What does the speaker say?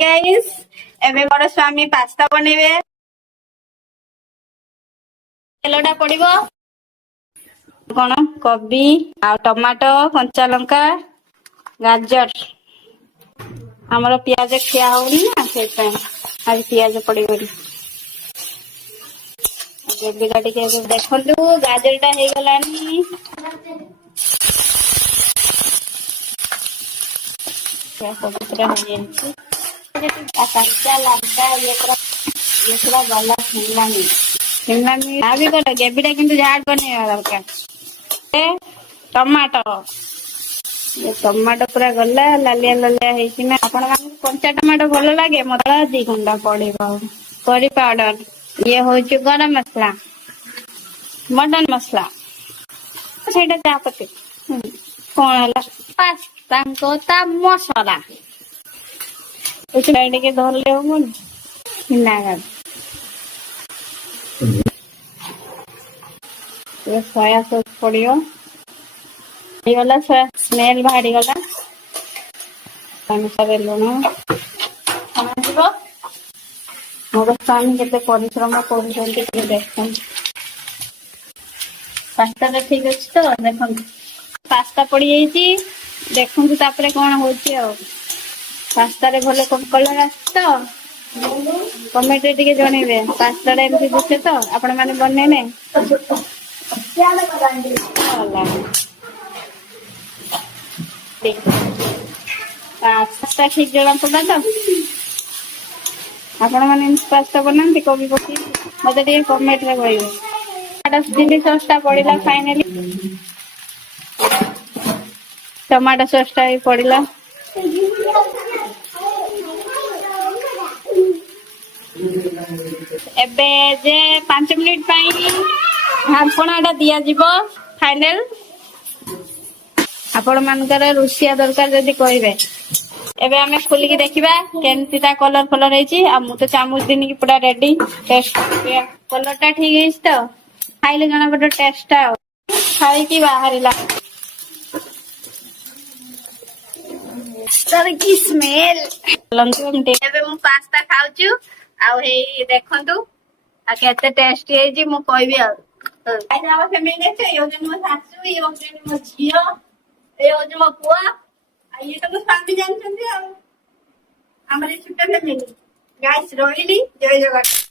Guys एबे बड़ स्वामी pasta बनेबे तेलटा पड़िबो कौन कोबी आ टमाटो कंचा लंका गाजर हमर प्याज खिया होनी ना से आज प्याज पड़िबो ग्रेवीटा टिके देखंतु गाजरटा हे गलानी पवित्र हो जाए कंचा लंका ये पूरा गला शिमला मिर्च भी कर ग्रेवीटा किंतु झाड़ बने दरकार टमाटो ये टमाटो पूरा गला लालिया लालिया है आपण मान कंचा टमाटो भल लगे मत 2 गुंडा पड़ेगा करी पाउडर ये हूँ गरम मसला मटन मसला ସେଇଟା ଚାପତି କଣ ହେଲା ପାସ୍ତା ମସଲା ଏଇଟା ଟିକେ ଧରଲେ ହବନି ନା ସୋୟା ସସ୍ ପଡିବ ହେଇଗଲା ସ୍ମେଲ ବାହାରି ଗଲା ଅନୁସାରେ ଲୁଣ ଯିବ ମୋର ସ୍ୱାମୀ କେତେ ପରିଶ୍ରମ କରୁଛନ୍ତି ଟିକେ ଦେଖନ୍ତୁ ପାସ୍ତାଟା ଠିକ ଅଛି ତ ଦେଖନ୍ତୁ ପାସ୍ତା ପଡି ଯାଇଛି ଦେଖନ୍ତୁ ତାପରେ କଣ ହଉଛି ଆଉ ପାସ୍ତାରେ ଭଲ କଲର ଆସିଛି ତ କମେଣ୍ଟରେ ଟିକେ ଜଣେଇବେ ପାସ୍ତାଟା ଏମିତି ଦିଶେ ତ ଆପଣ ମାନେ ବନେଇବେ ପାସ୍ତା ଠିକ ଜଣା ପଡିଲା ତ ଆପଣ ମାନେ ପାସ୍ତା ବନାନ୍ତି କୋବି ପକେଇ ମତେ ଟିକେ କମେଣ୍ଟରେ କହିବେ चिली सॉस टा पड़िला फाइनली टमाटो सॉस टा भी पड़िला एबे जे 5 मिनिट पाई ढांपणाटा दिया जीवो फाइनल आपण मानकर रुसिया दरकार जदी कहबे एबे हमें खोली की देखिबा केमती ता कलर कलर हेची आ मु तो चामच दिन की पूरा रेडी टेस्ट कलर टा ठीक हेच तो खाइले जना बड़ टेस्ट खाई की बाहरिला सर की स्मेल लंतु हम एबे मु पास्ता खाउछु आ हे देखंतु आ केते टेस्टी हे जी मु कहबी आ आज हम फैमिली छे यो जे मो सासु यो जे मो झियो यो जे मो पुआ आ ये तो स्वामी जानछन्ती आ हमरे छोटा फैमिली गाइस रोहिली जय जगन्नाथ।